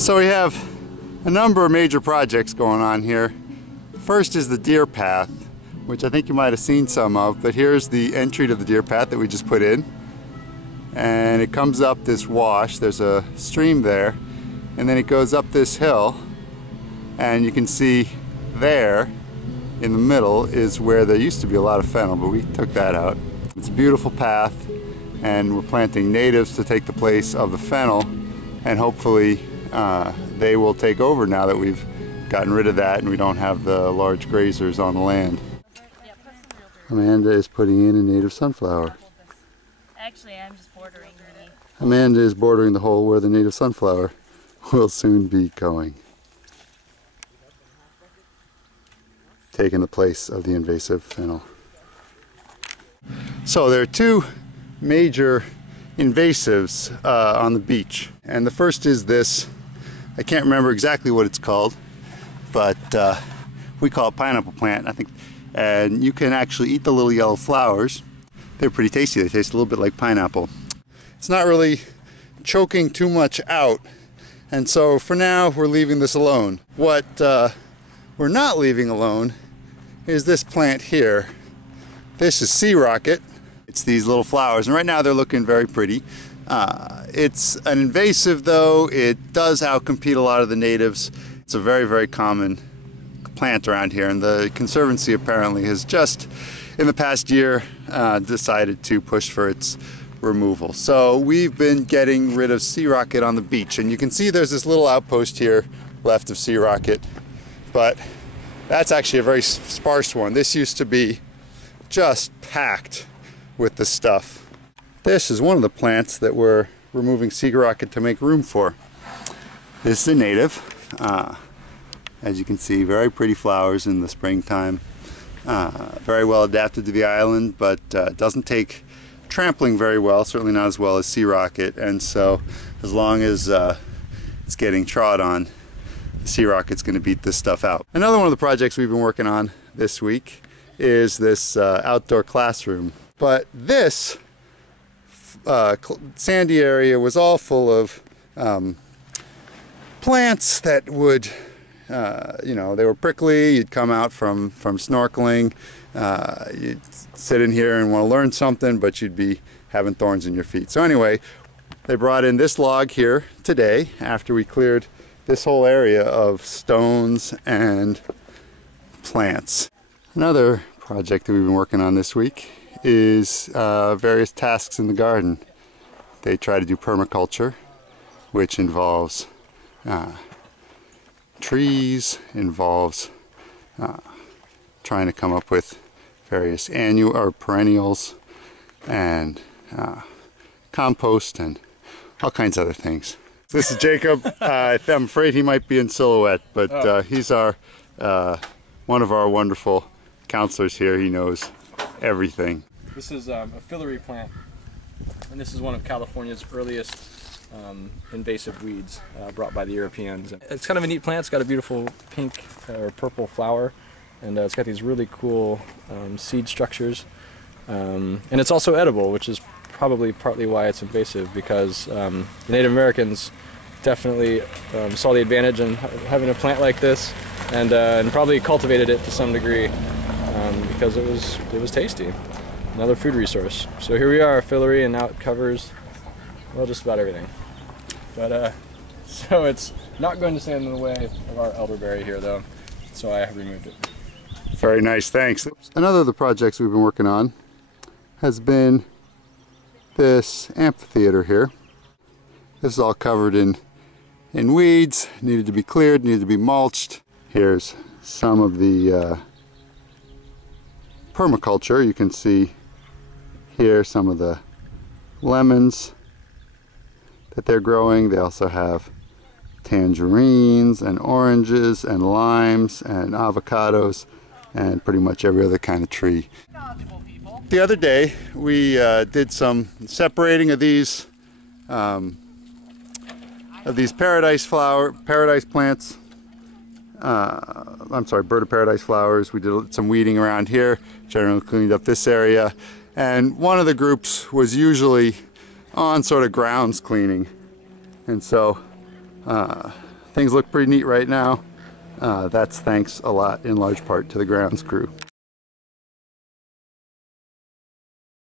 So we have a number of major projects going on here. First is the deer path, which I think you might have seen some of, but here's the entry to the deer path that we just put in. And it comes up this wash, there's a stream there, and then it goes up this hill, and you can see there in the middle is where there used to be a lot of fennel, but we took that out. It's a beautiful path, and we're planting natives to take the place of the fennel, and hopefully they will take over now that we've gotten rid of that and we don't have the large grazers on the land. Amanda is putting in a native sunflower. Actually, I'm just bordering the... Amanda is bordering the hole where the native sunflower will soon be going, taking the place of the invasive fennel. So there are two major invasives on the beach, and the first is this. I can't remember exactly what it's called, but we call it pineapple plant, I think. And you can actually eat the little yellow flowers. They're pretty tasty. They taste a little bit like pineapple. It's not really choking too much out, and so for now we're leaving this alone. What we're not leaving alone is this plant here. This is sea rocket. It's these little flowers, and right now they're looking very pretty. It's an invasive, though. It does outcompete a lot of the natives. It's a very, very common plant around here, and the Conservancy apparently has just in the past year decided to push for its removal. So we've been getting rid of sea rocket on the beach, and you can see there's this little outpost here left of sea rocket, but that's actually a very sparse one. This used to be just packed with the stuff. This is one of the plants that we're removing sea rocket to make room for. This is a native. As you can see, very pretty flowers in the springtime. Very well adapted to the island, but doesn't take trampling very well, certainly not as well as sea rocket, and so as long as it's getting trod on, the sea rocket's going to beat this stuff out. Another one of the projects we've been working on this week is this outdoor classroom. But this sandy area was all full of plants that would, you know, they were prickly. You'd come out from snorkeling, you'd sit in here and want to learn something, but you'd be having thorns in your feet. So anyway, they brought in this log here today after we cleared this whole area of stones and plants. Another project that we've been working on this week is various tasks in the garden. They try to do permaculture, which involves trees, involves trying to come up with various annual or perennials, and compost and all kinds of other things. This is Jacob. I'm afraid he might be in silhouette, but he's our one of our wonderful counselors here. He knows everything. This is a filiary plant, and this is one of California's earliest invasive weeds brought by the Europeans. It's kind of a neat plant. It's got a beautiful pink or purple flower, and it's got these really cool seed structures. And it's also edible, which is probably partly why it's invasive, because the Native Americans definitely saw the advantage in having a plant like this, and probably cultivated it to some degree because it was tasty. Another food resource. So here we are, a filiary, and now it covers, well, just about everything. But so it's not going to stand in the way of our elderberry here, though, so I have removed it. Very nice, thanks. Another of the projects we've been working on has been this amphitheater here. This is all covered in weeds, needed to be cleared, needed to be mulched. Here's some of the permaculture. You can see here some of the lemons that they're growing. They also have tangerines and oranges and limes and avocados and pretty much every other kind of tree. The other day we did some separating of these paradise plants. I'm sorry, bird of paradise flowers. We did some weeding around here, generally cleaned up this area, and one of the groups was usually on sort of grounds cleaning, and so things look pretty neat right now. That's thanks a lot in large part to the grounds crew.